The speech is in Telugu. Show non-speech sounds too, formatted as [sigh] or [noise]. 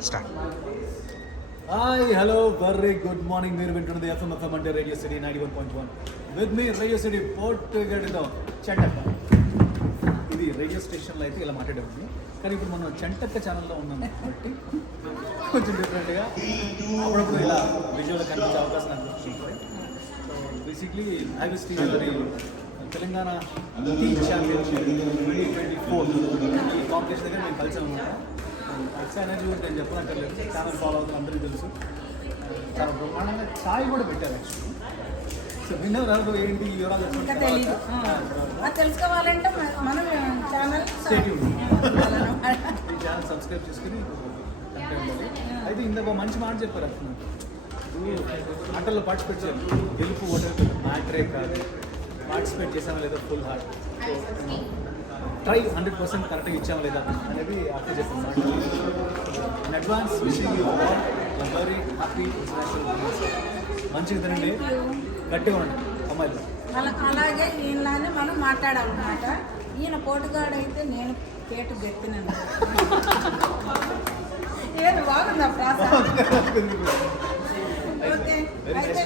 Start hi hello very good morning మీరు వింటున్నది ఎఫ్ఎం ఎఫ్ఎం అంటే radio city ninety one point one with me radio city port గడిలో చెంటక్క ఇది రేడియో స్టేషన్లో అయితే ఇలా మాట్లాడేవాడిని. కానీ ఇప్పుడు మనం చెంటక్క ఛానల్లో ఉన్నాం కాబట్టి కొంచెం డిఫరెంట్గా అప్పుడప్పుడు ఇలా విజువల్ కనిపించే అవకాశం అనిపిస్తుంది so basically ఐవిస్ TV Telangana T championship twenty four ఈ కాంపిటీషన్ దగ్గర మేము కలిసి అనమాట ఎక్స్ట్రా ఎనర్జీ కూడా నేను చెప్పనక్కర్లేదు ఛానల్ ఫాలో అవుతుంది అందరికీ తెలుసు. చాలా బ్రహ్మాండంగా ఛాయ్ కూడా పెట్టారు యాక్చువల్లీ సో విన్నర్ ఎవరు ఏంటి వివరాలు తెలుసుకోవాలంటే మనం ఛానల్. ఈ ఛానల్ సబ్స్క్రైబ్ చేసుకుని అయితే ఇందాక ఒక మంచి మాట చెప్పారు అతను. ఇప్పుడు ఆటల్లో పార్టిసిపేట్ చేయాలి గెలుపు ఓటమి మ్యాటరే కాదు. పార్టిసిపేట్ చేసామా లేదా full heart try hundred percent కరెక్ట్గా ఇచ్చామా లేదా అనేది అర్థం చెప్తాను in advance wishing you all very happy international మంచిగా తినండి. గట్టిగా ఉండండి. అమ్మాయిలు. అలా అలాగే ఈయనలానే మనం మాట్లాడాలన్నమాట. ఈయన పోటుగాడు అయితే నేను కేటు గెత్తినాను [laughs] ఏది బాగుందా ప్రాస ఓకే. అయితే